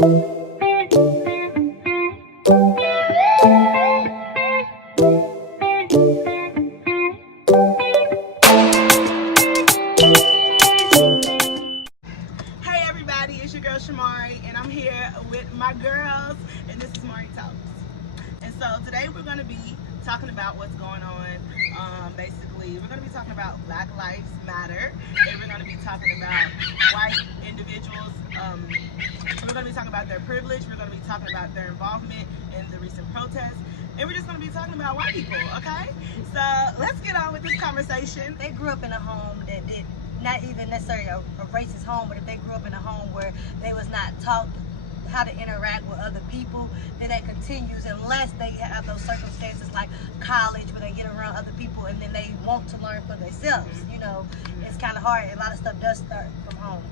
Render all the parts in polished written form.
everybody, it's your girl Shamari, and I'm here with my girls, and this is MariTalks. And so today we're going to be talking about what's going on. Basically, we're going to be talking about Black Lives Matter, and we're going to be talking about white individuals. We're going to be talking about their privilege. We're going to be talking about their involvement in the recent protests. And we're just going to be talking about white people, okay? So let's get on with this conversation. They grew up in a home that did not even necessarily a racist home, but if they grew up in a home where they was not taught how to interact with other people, then that continues unless they have those circumstances like college where they get around other people and then they want to learn for themselves. You know, it's kind of hard. A lot of stuff does start from home.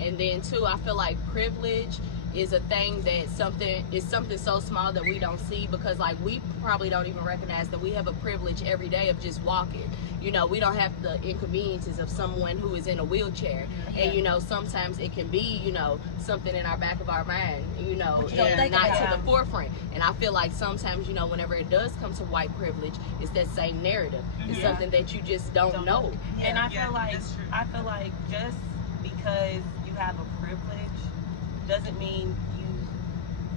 And then too, I feel like privilege is a thing that something so small that we don't see, because like we probably don't even recognize that we have a privilege every day of just walking. You know, we don't have the inconveniences of someone who is in a wheelchair. And you know, sometimes it can be, you know, something in our back of our mind, you know, and not to the forefront. And I feel like sometimes, you know, whenever it does come to white privilege, it's that same narrative. It's something that you just don't know. And I feel like just because you have a privilege doesn't mean you,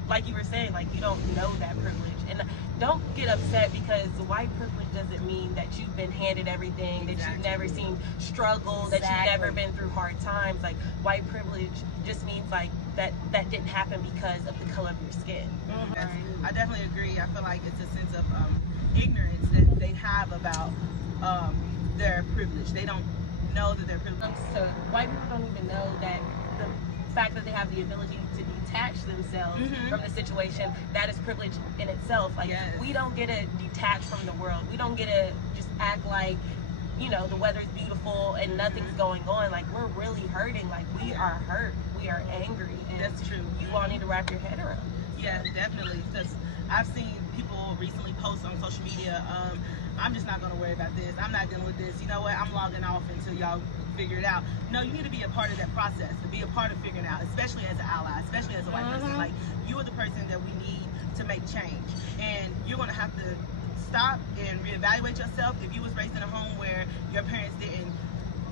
like you were saying, like you don't know that privilege. And don't get upset because white privilege doesn't mean that you've been handed everything, that you've never seen struggle, that you've never been through hard times. Like white privilege just means like that didn't happen because of the color of your skin. Yes, I definitely agree. I feel like it's a sense of ignorance that they have about their privilege. They don't know that they're privileged. So white people don't even know that the fact that they have the ability to detach themselves from the situation, that is privilege in itself. Like we don't get to detach from the world. We don't get to just act like, you know, the weather's beautiful and nothing's going on. Like we're really hurting. Like we are hurt. We are angry. And that's true. You all need to wrap your head around. Yeah, definitely. Because I've seen people recently post on social media, I'm just not going to worry about this. I'm not dealing with this. You know what? I'm logging off until y'all figure it out. No, you need to be a part of that process, to be a part of figuring it out, especially as an ally, especially as a white person. Like, you are the person that we need to make change. And you're going to have to stop and reevaluate yourself. If you was raised in a home where your parents didn't,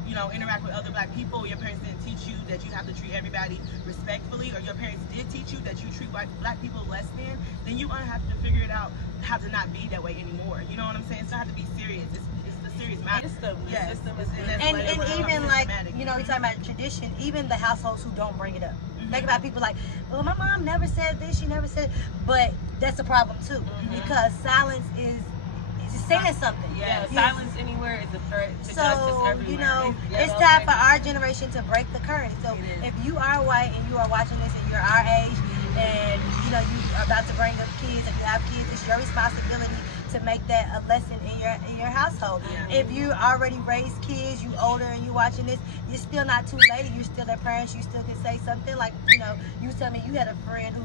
you know, interact with other black people, your parents didn't teach you that you have to treat everybody respectfully, or your parents did teach you that you treat black people less than, then you're going to have to figure it out how to not be that way anymore. You know what I'm saying? It's not have to be serious. It's the serious matter. The system is and even like, you know, we talking about tradition, even the households who don't bring it up. Think about people like, well, my mom never said this, she never said, but that's a problem too, because silence is saying something. Silence anywhere is a threat to justice everywhere. You know, it's time for our generation to break the current. So if you are white and you are watching this and you're our age, and you know you are about to bring up kids, if you have kids, it's your responsibility to make that a lesson in your household. If you already raised kids, you older and you watching this, you're still not too late. You're still their parents. You still can say something. Like, you know, you tell me you had a friend who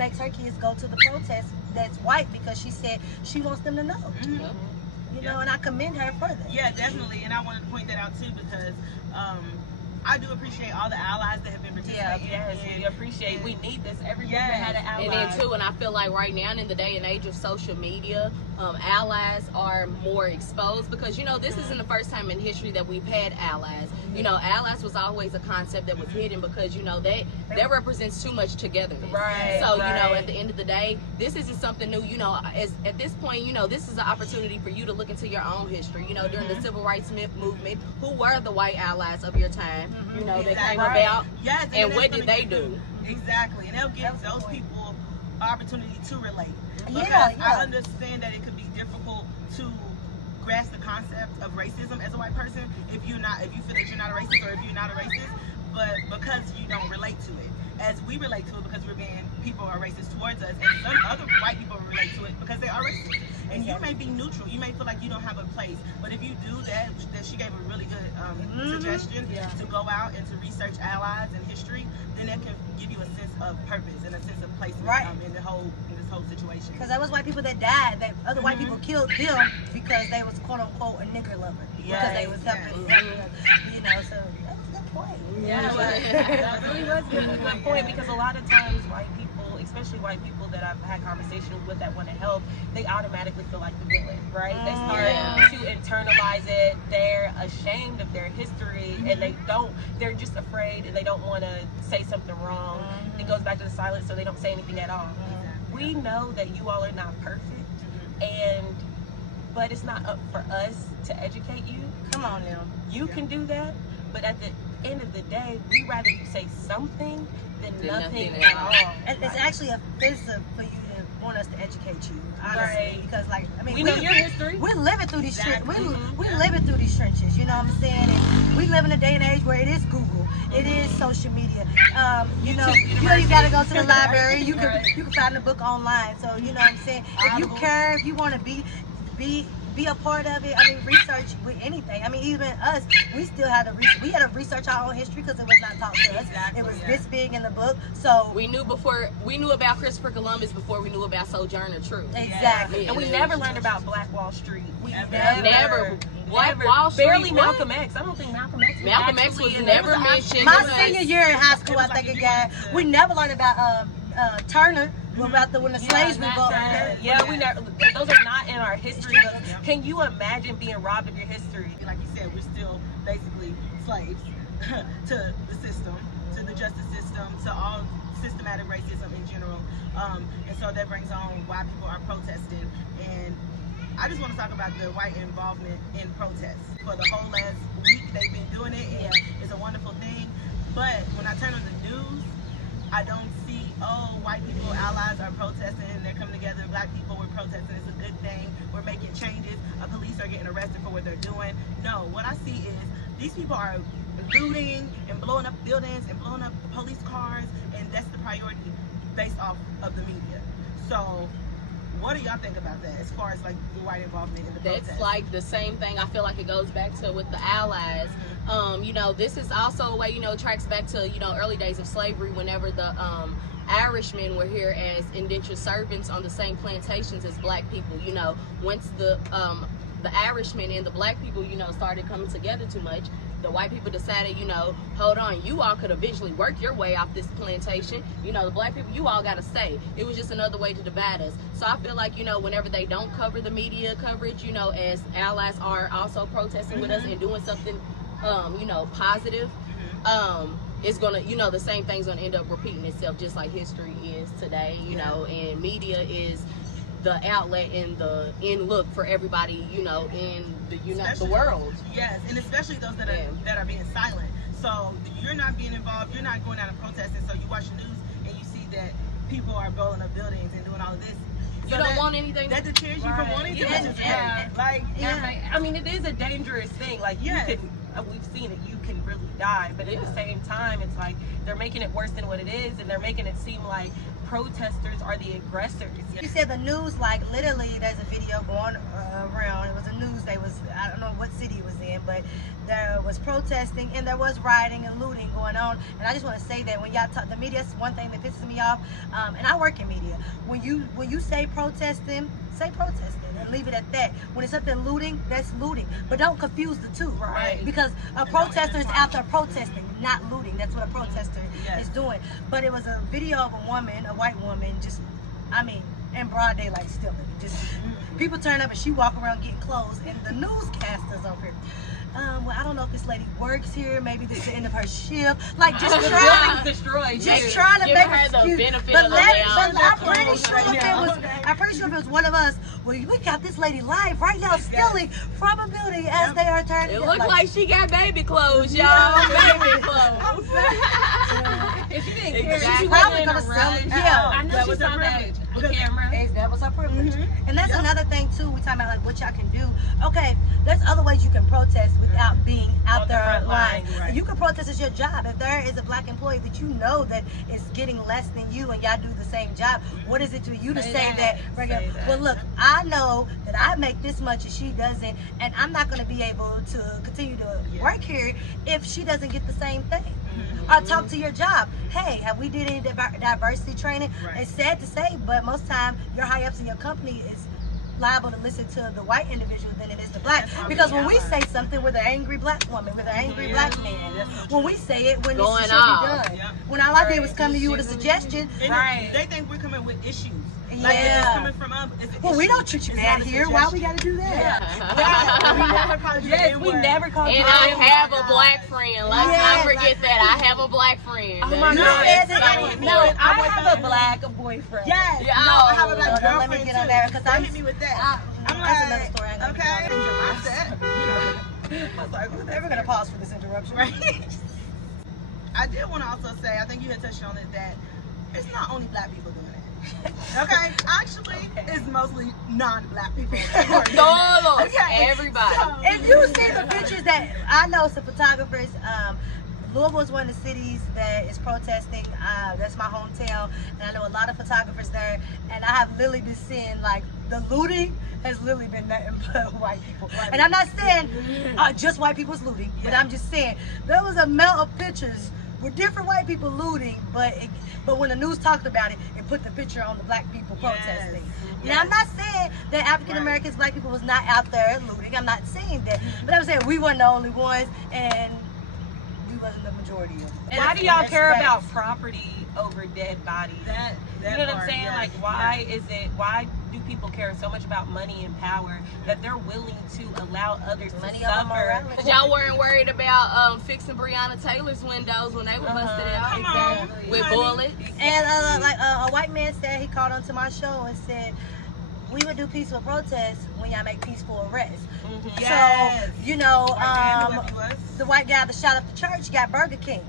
makes her kids go to the protest that's white because she said she wants them to know. You know, and I commend her for that. Yeah, definitely. And I wanted to point that out too, because I do appreciate all the allies that have been participating. We appreciate. We need this. Every woman had an ally. And then too, and I feel like right now in the day and age of social media, allies are more exposed, because you know this isn't the first time in history that we've had allies. You know, allies was always a concept that was hidden, because you know that represents too much togetherness. So you know, at the end of the day, this isn't something new. You know, at this point, you know, this is an opportunity for you to look into your own history. You know, during the civil rights movement, who were the white allies of your time? You know, that came about. Yes, and what did they do? Exactly, and they'll give those people an opportunity to relate. Because I understand that it could be difficult to grasp the concept of racism as a white person if you feel that you're not a racist, or if you're not a racist, but because you don't relate to it as we relate to it, because people are racist towards us, and some other white people relate to it because they are racist. And you may be neutral, you may feel like you don't have a place, but if you do that she gave a really good suggestion to go out and to research allies and history, then that can give you a sense of purpose and a sense of placement in this whole situation. Because there was white people that died, that other white people killed them because they was quote unquote a nigger lover, because they was helping you know, so that's a good point. That really was a good point, because a lot of times white people, especially white people that I've had conversations with that want to help, they automatically feel like the villain, right? They start to internalize it. They're ashamed of their history, and they're just afraid, and they don't want to say something wrong. It goes back to the silence, so they don't say anything at all. We know that you all are not perfect, but it's not up for us to educate you. Come on now. You can do that, but at the end of the day, we rather you say something than nothing at all. And it's actually offensive for you to want us to educate you, honestly, Right. because like I mean, We know your history. We're living through these we're living through these trenches. You know what I'm saying? And we live in a day and age where it is Google, it is social media. You gotta go to the library. You can find the book online. So you know what I'm saying. If you care, if you want to be a part of it. I mean, research with anything. I mean, even us, we still had to research our own history because it was not taught to us. It was this big in the book. So we knew about Christopher Columbus before we knew about Sojourner Truth. Exactly. And we never learned about Black Wall Street. We never. Wall Street, barely Malcolm X. I don't think Malcolm X was never mentioned. My senior year in high school, I think again, we never learned about Turner. About when the slaves were bought. Yeah, we never. Those are not in our history books. Can you imagine being robbed of your history? Like you said, we're still basically slaves to the system, to the justice system, to all systematic racism in general. And so that brings on why people are protesting. And I just want to talk about the white involvement in protests. For the whole last week, they've been doing it, and it's a wonderful thing. But when I turn on the news, I don't see, white people, allies are protesting, and they're coming together. Black people, we're protesting. It's a good thing. We're making changes. Police are getting arrested for what they're doing. No, what I see is these people are looting and blowing up buildings and blowing up police cars, and that's the priority based off of the media. So what do y'all think about that as far as like the white involvement in the protest? That's like the same thing. I feel like it goes back to with the allies. This is also a way, tracks back to, early days of slavery, whenever the Irishmen were here as indentured servants on the same plantations as black people. Once the Irishmen and the black people, started coming together too much, the white people decided, hold on, you all could eventually work your way off this plantation. The black people, you all got to stay. It was just another way to divide us. So I feel like, whenever they don't cover the media coverage, as allies are also protesting with us and doing something, positive, it's gonna, the same thing's gonna end up repeating itself, just like history is today, and media is the outlet and the look for everybody, in the world. Yes, and especially those that are being silent. So you're not being involved, you're not going out and protesting, so you watch the news and you see that people are blowing up buildings and doing all of this. You don't want anything that deters you from wanting to participate. I mean, it is a dangerous thing. Like, we've seen it, you can really die, but at the same time, it's like they're making it worse than what it is, and they're making it seem like protesters are the aggressors. You said the news, like literally there's a video going around. It was a news, I don't know what city it was in, but there was protesting and there was rioting and looting going on. And I just want to say that when y'all talk, the media is one thing that pisses me off, and I work in media. When you say protesting, say protesting and leave it at that. When it's something looting, that's looting. But don't confuse the two, right? Because a protester is out there protesting, not looting. That's what a protester is doing. But it was a video of a woman, a white woman, just, in broad daylight stealing. Just people turn up and she walk around getting clothes, and the newscasters over here. Well, I don't know if this lady works here. Maybe this is the end of her shift. Like, just trying to make her the excuse. benefit But of the doubt. I'm pretty sure if it was one of us, well, we got this lady live right now stealing from a building as they are turning. It looked like she got baby clothes, y'all. Baby clothes. If she didn't care, She's she probably wasn't in gonna a sell rush. it. Yeah, I know she saw that camera. That was her privilege. And that's another thing too. We talking about like what y'all can do. Okay, there's other ways you can protest without being out there online. You can protest as your job. If there is a black employee that you know that is getting less than you and y'all do the same job, what is it to you to say that? Well, look, I know that I make this much and she doesn't, and I'm not going to be able to continue to work here if she doesn't get the same thing. Or talk to your job. Hey, have we did any diversity training? It's sad to say, but most time your high ups in your company is liable to listen to the white individual than it is the black. Because when we say something, we're the angry black woman, we're the angry black man. When we say it, when it should be done. When all I did was come to you with a suggestion. Right. They think we're coming with issues. Like it's coming from us. Well, we don't treat you bad here. Why we gotta do that? We never called you we never called you. And I have a black friend. Let's not forget that. I have a black friend. Oh my God. I have a black boyfriend. Yes. Yeah, I have a black girlfriend. Let me get on there because Don't hit me with that. I'm that's like, another story. Okay. We're gonna pause for this interruption. Right. I did want to also say, I think you had touched on it, that it's not only black people doing it. Okay, actually, it's mostly non-black people. Todos, Okay. everybody. So, If you see the pictures that I know, some photographers. Louisville is one of the cities that is protesting. That's my hometown, and I know a lot of photographers there. And I have literally been seeing like the looting has literally been nothing but white people. And I'm not saying just white people's looting, but I'm just saying there was a melt of pictures with different white people looting, but when the news talked about it, it put the picture on the black people protesting. Now I'm not saying that African Americans, black people was not out there looting. I'm not saying that, but I'm saying we weren't the only ones, and we wasn't the majority of them. Why do y'all care about property over dead bodies? that You know what I'm part, saying? yes. Like, why do people care so much about money and power that they're willing to allow others to suffer? But y'all weren't worried about fixing Breonna Taylor's windows when they were busted out with bullets. And like a white man said, he called onto my show and said, we would do peaceful protests when y'all make peaceful arrests. Yes. So, you know, The the white guy that shot up the church got Burger King.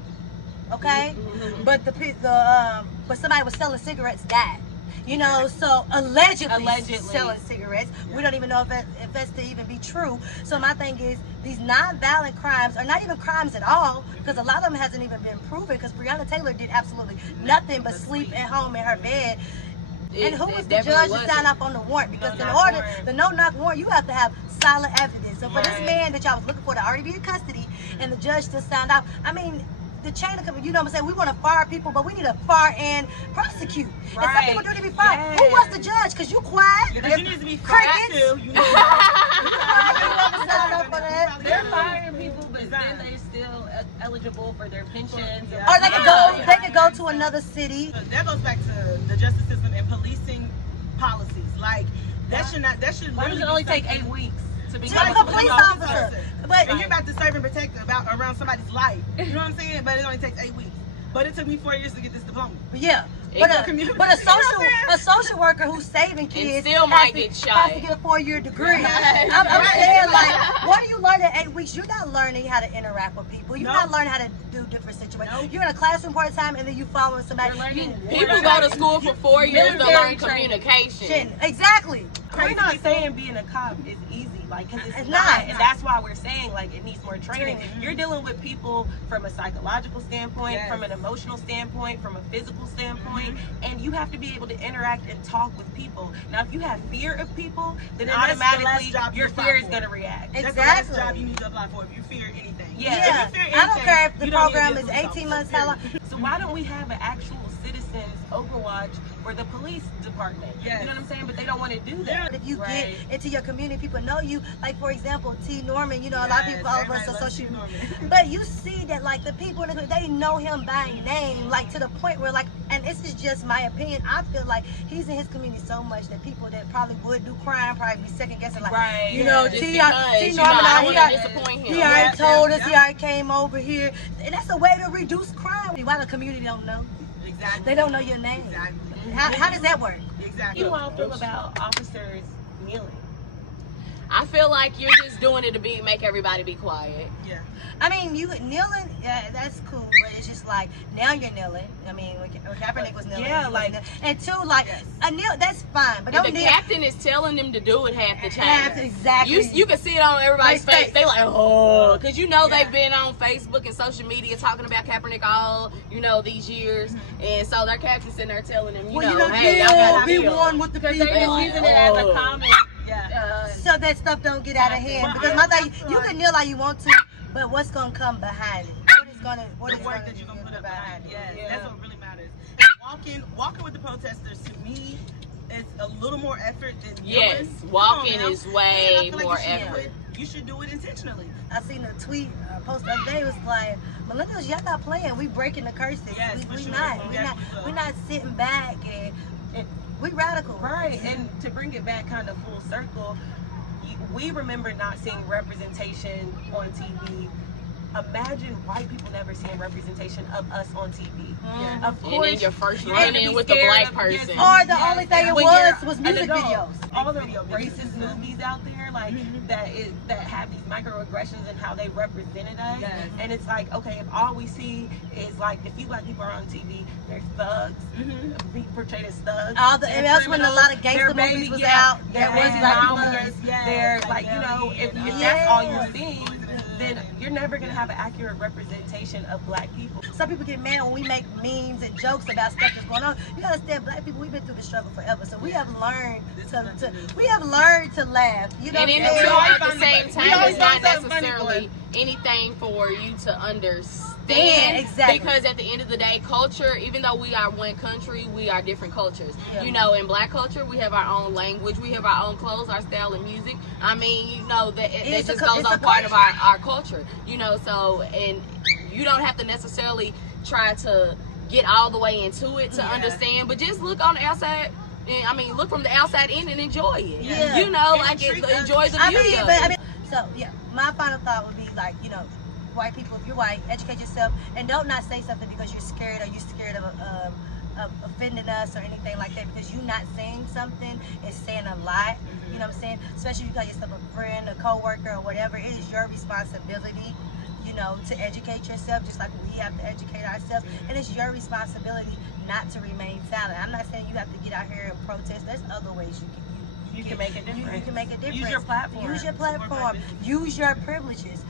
Okay? But but somebody was selling cigarettes died. You know, so allegedly selling cigarettes. We don't even know if that's to even be true. So my thing is, these non-violent crimes are not even crimes at all, because a lot of them hasn't even been proven, because Breonna Taylor did absolutely nothing but sleep at home in her bed. And who was the judge to sign off on the warrant? Because in order, the no-knock warrant, you have to have solid evidence. So for this man that y'all was looking for to already be in custody, and the judge still signed off, I mean, the chain of command, you know what I'm saying? We want to fire people, but we need to fire and prosecute. And some people don't need to be fired. Who was the judge? Because you quiet. Because you need to be fired too. You need to They're firing people, but then they're still eligible for their pensions. Or they could go to another city. That goes back to the justice system and policing policies. Like that should literally only take 8 weeks to become a police officer. But and you're about to serve and protect around somebody's life. You know what I'm saying? But it only takes 8 weeks. But it took me 4 years to get this diploma. Yeah. But a social worker who's saving kids still might get shot. Has to get a 4-year degree. I'm saying, like, what do you learn in 8 weeks? You're not learning how to interact with people. You're not learning how to do different situations. You're in a classroom part of time, and then you following somebody. People go to school for 4 years to learn communication. Exactly. We're not saying being a cop is easy, like, because it's not. And that's why we're saying, like, it needs more training. You're dealing with people from a psychological standpoint, from an emotional standpoint, from a physical standpoint, and you have to be able to interact and talk with people. Now, if you have fear of people, then automatically your fear is going to react. Exactly. That's the last job you need to apply for if you fear anything. Yeah. If you fear anything, I don't care if the program is 18 months, how long. So why don't we have an actual citizens overwatch for the police department? You know what I'm saying? But they don't want to do that. If you get into your community, people know you. Like, for example, T. Norman, you know, a lot of people, all of us are social. But you see that, like, the people in the community, they know him by name, like, to the point where, like, and this is just my opinion, I feel like he's in his community so much that people that probably would do crime probably be second guessing, like, you know, T. Norman, he already told us, he already came over here. And that's a way to reduce crime. Why the community don't know? Exactly. They don't know your name. Exactly. How does that work? Exactly. You all feel about officers kneeling? I feel like you're just doing it to make everybody be quiet. Yeah. I mean, you kneeling, that's cool, but it's just like, now you're kneeling. I mean, when Kaepernick was kneeling. Yeah, like, and two, like, a kneel, that's fine, but don't the captain is telling them to do it half the time. Exactly. You can see it on everybody's face. They like, oh, because you know they've been on Facebook and social media talking about Kaepernick all, you know, these years. And so their captain's sitting there telling them, hey, y'all gotta be one with the people. They're using it as a comment. So that stuff don't get out of hand. Because my thing, you can kneel all you want to, but what's gonna come behind it? What is the work that you're gonna put up behind it? Yes, that's what really matters. Walking with the protesters, to me, it's a little more effort than Yes, doing. walking Come on now. is way And I feel more like effort. You should do it intentionally. I seen a tweet post the other day. It was like, millennials, y'all not playing. We breaking the curses. Yes, we sure. not. We We're not sitting back and we radical. Right, and to bring it back kind of full circle, we remember not seeing representation on TV. Imagine white people never seeing representation of us on TV. Yeah. Of course, And then your first you're gonna run-in be with the scared black of person. getting- Or the only thing it when was you're music an adult. videos. All the Video racist videos. movies out there, like that have these microaggressions and how they represented us. Yes. And it's like, okay, if all we see is like the few black people are on TV, they're thugs, be portrayed as thugs. All the, and that's when a lot of Their gangster baby, movies was yeah, out. Their There was baby black mamas, people. they're like, you know, if that's all you're seeing, then you're never gonna have an accurate representation of black people. Some people get mad when we make memes and jokes about stuff that's going on. You gotta understand, black people, we've been through the struggle forever, so we have learned to laugh. You know And what I'm enjoy saying? at the same time. It's not necessarily anything for you to understand. Exactly. Because at the end of the day, culture, even though we are one country, we are different cultures. Yeah. You know, in black culture, we have our own language, we have our own clothes, our style of music. I mean, you know, that It's just a goes on part of culture. our culture. You know, so, and you don't have to necessarily try to get all the way into it to understand, but just look on the outside. I mean, look from the outside in and enjoy it. Yeah. You know, And like treat enjoy the I beauty mean, of but, it. so yeah, my final thought would be like, you know, white people, if you're white, educate yourself and don't not say something because you're scared or you're scared of offending us or anything like that, because you not saying something is saying a lot. You know what I'm saying? Especially if you got yourself a friend, a coworker, or whatever. It is your responsibility, you know, to educate yourself, just like we have to educate ourselves. And it's your responsibility not to remain silent. I'm not saying you have to get out here and protest. There's other ways you can make a difference. You can make a difference. Use your platform. Use your Support platform. black businesses. Use your privileges.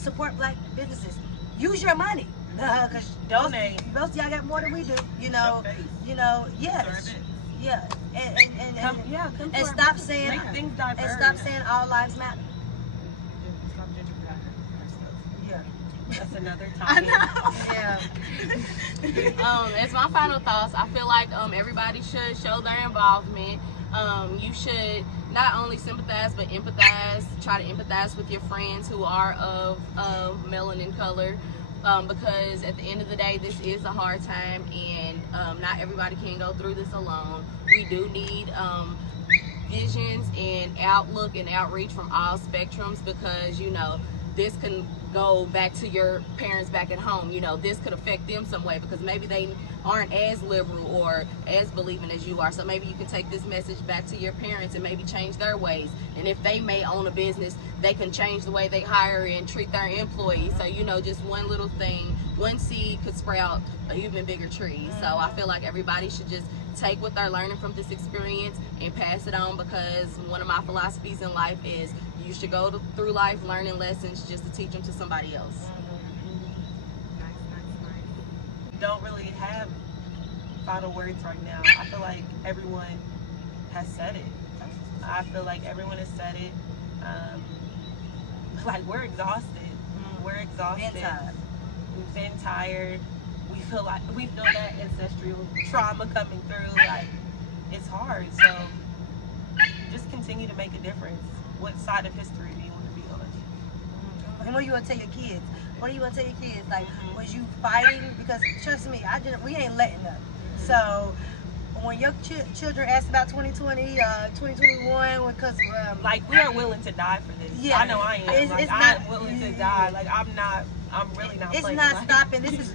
Support black businesses. Use your money. Because Donate. most of y'all got more than we do. You know. Show face. You know. Yes. Serve it. Yeah. And Come to and our stop business. saying Make things diverse. and stop saying all lives matter. Stop gentrifying our stuff. Yeah. That's another I topic. know. Yeah. As my final thoughts, I feel like everybody should show their involvement. You should not only sympathize but empathize. Try to empathize with your friends who are of melanin color, because at the end of the day, this is a hard time, and not everybody can go through this alone. We do need visions and outlook and outreach from all spectrums, because you know this can go back to your parents back at home. You know, this could affect them some way because maybe they aren't as liberal or as believing as you are. So maybe you can take this message back to your parents and maybe change their ways. And if they may own a business, they can change the way they hire and treat their employees. So, you know, just one little thing, one seed could sprout an even bigger tree. So I feel like everybody should just take what they're learning from this experience and pass it on, because one of my philosophies in life is you should go through life learning lessons just to teach them to somebody else. Don't really have final words right now. I feel like everyone has said it. I feel like everyone has said it. Like, we're exhausted. We're exhausted. We've been tired. We feel that ancestral trauma coming through. Like, it's hard. So just continue to make a difference. What side of history do you want to be on? And what do you want to tell your kids? What do you want to tell your kids? Like, was you fighting? Because trust me, we ain't letting up. So when your children ask about 2020, 2021, because Like, we are willing to die for this. Yeah. I know I am. I'm willing to die. Like, I'm really not. it's playing not life. stopping. This is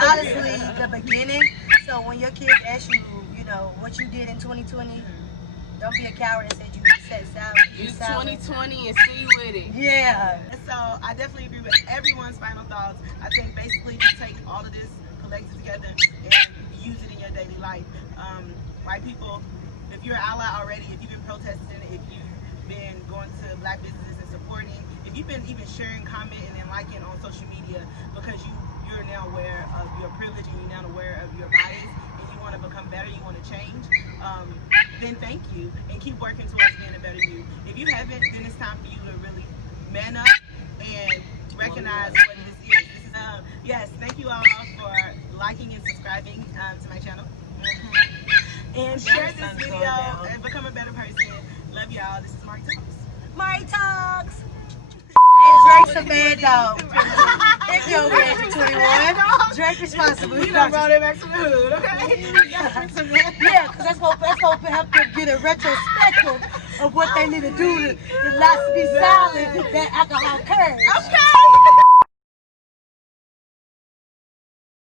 honestly the beginning. So when your kids ask you, you know, what you did in 2020, don't be a coward and say you set salad. Use 2020 and see with it. Yeah. So I definitely agree with everyone's final thoughts. I think basically just take all of this, collect it together, and use it in your daily life. White people, if you're an ally already, if you've been protesting, if you've been going to black businesses and supporting, if you've been even sharing, commenting, and liking on social media because you're now aware of your privilege and you're now aware of your bias and you want to become better, you want to change, then thank you and keep working towards being a better you. If you haven't, then it's time for you to really man up and recognize what this is. Yes, thank you all for liking and subscribing to my channel. And share this video and become a better person. Love y'all. This is MariTalks. MariTalks. And Drake's a bad dog. If you're over age of 21, Drake responsible. We done brought it back to the hood, okay? Yeah, because that's gonna help them get a retrospective of what they need to do to not be silent with that alcohol curve. Okay.